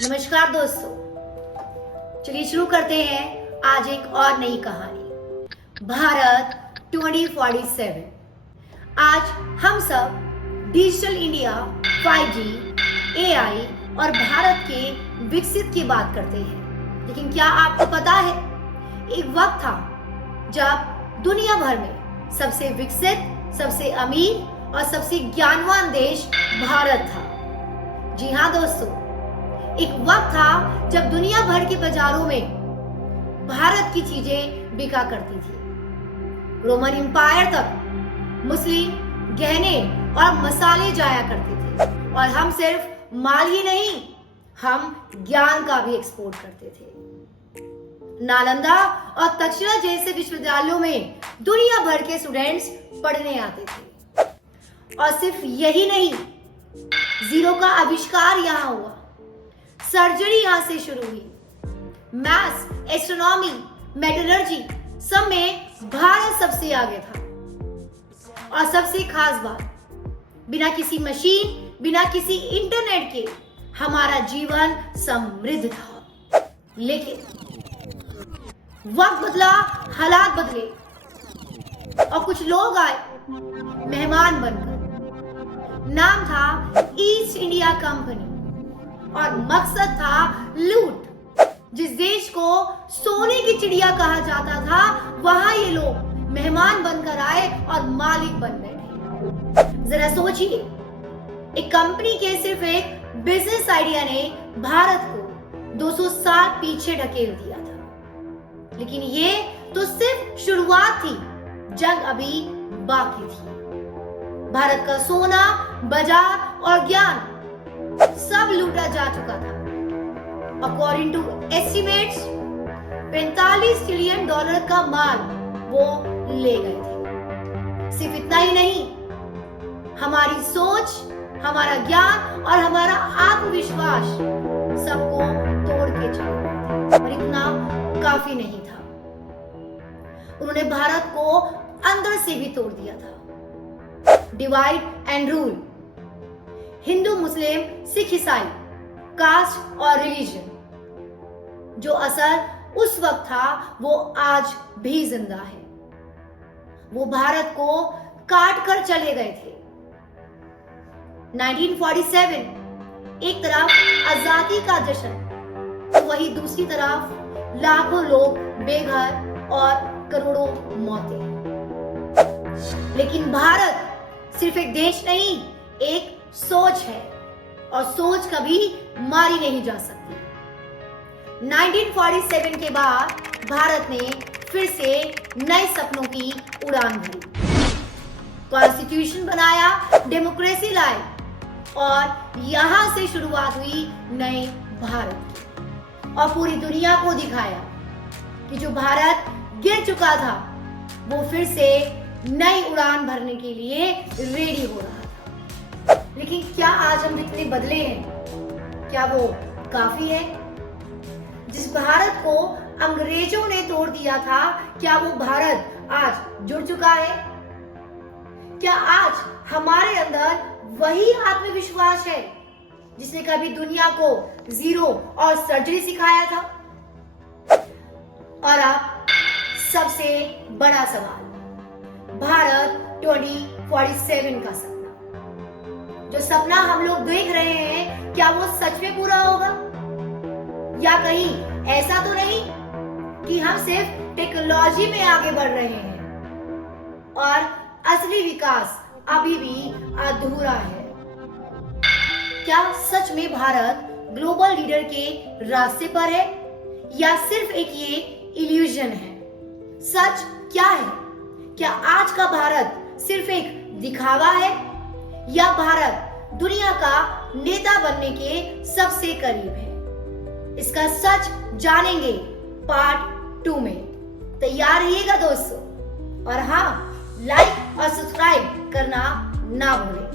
नमस्कार दोस्तों, चलिए शुरू करते हैं आज एक और नई कहानी। भारत 2047। आज हम सब डिजिटल इंडिया, 5G, AI और भारत के विकसित की बात करते हैं। लेकिन क्या आपको पता है, एक वक्त था जब दुनिया भर में सबसे विकसित, सबसे अमीर और सबसे ज्ञानवान देश भारत था। जी हाँ दोस्तों, एक वक्त था जब दुनिया भर के बाजारों में भारत की चीजें बिका करती थी। रोमन एम्पायर तक मुस्लिम गहने और मसाले जाया करते थे और हम सिर्फ माल ही नहीं, हम ज्ञान का भी एक्सपोर्ट करते थे। नालंदा और तक्षशिला जैसे विश्वविद्यालयों में दुनिया भर के स्टूडेंट्स पढ़ने आते थे। और सिर्फ यही नहीं, जीरो का आविष्कार यहाँ हुआ, सर्जरी यहां से शुरू हुई, मैथ्स, एस्ट्रोनॉमी, मेटलर्जी सब में भारत सबसे आगे था। और सबसे खास बात, बिना किसी मशीन, बिना किसी इंटरनेट के हमारा जीवन समृद्ध था। लेकिन वक्त बदला, हालात बदले और कुछ लोग आए मेहमान बनकर। नाम था ईस्ट इंडिया कंपनी और मकसद था लूट। जिस देश को सोने की चिड़िया कहा जाता था, वहां ये लोग मेहमान बनकर आए और मालिक बन बैठे। जरा सोचिए, एक कंपनी के सिर्फ एक बिजनेस आइडिया ने भारत को 200 साल पीछे ढकेल दिया था। लेकिन ये तो सिर्फ शुरुआत थी, जंग अभी बाकी थी। भारत का सोना, बाजार और ज्ञान सब लूटा जा चुका था। According to estimates, 45 trillion dollar का माल वो ले गए थे। सिर्फ इतना ही नहीं, हमारी सोच, हमारा ज्ञान और हमारा आत्मविश्वास सबको तोड़ के चले गए थे। और इतना काफी नहीं था, उन्होंने भारत को अंदर से भी तोड़ दिया था। डिवाइड एंड रूल, हिंदू, मुस्लिम, सिख, ईसाई, कास्ट और रिलीजन, जो असर उस वक्त था वो आज भी जिंदा है। वो भारत को काट कर चले गए थे। 1947 एक तरफ आजादी का जश्न, तो वही दूसरी तरफ लाखों लोग बेघर और करोड़ों मौतें। लेकिन भारत सिर्फ एक देश नहीं, एक सोच है और सोच कभी मारी नहीं जा सकती। 1947 के बाद भारत ने फिर से नए सपनों की उड़ान भरी, कॉन्स्टिट्यूशन बनाया, डेमोक्रेसी लाए और यहां से शुरुआत हुई नए भारत की। और पूरी दुनिया को दिखाया कि जो भारत गिर चुका था वो फिर से नई उड़ान भरने के लिए रेडी हो रहा था। लेकिन क्या आज हम जितने बदले हैं, क्या वो काफी है? जिस भारत को अंग्रेजों ने तोड़ दिया था, क्या वो भारत आज जुड़ चुका है? क्या आज हमारे अंदर वही आत्मविश्वास है जिसने कभी दुनिया को जीरो और सर्जरी सिखाया था? और अब सबसे बड़ा सवाल, भारत 2047 का सपना। जो सपना हम लोग देख रहे हैं, क्या वो सच में पूरा होगा? या कहीं ऐसा तो नहीं कि हम सिर्फ टेक्नोलॉजी में आगे बढ़ रहे हैं और असली विकास अभी भी अधूरा है? क्या सच में भारत ग्लोबल लीडर के रास्ते पर है या सिर्फ एक ये इल्यूजन है? सच क्या है? क्या आज का भारत सिर्फ एक दिखावा है या भारत दुनिया का नेता बनने के सबसे करीब है? इसका सच जानेंगे पार्ट 2 में। तैयार रहिएगा दोस्तों, और हाँ, लाइक और सब्सक्राइब करना ना भूलें।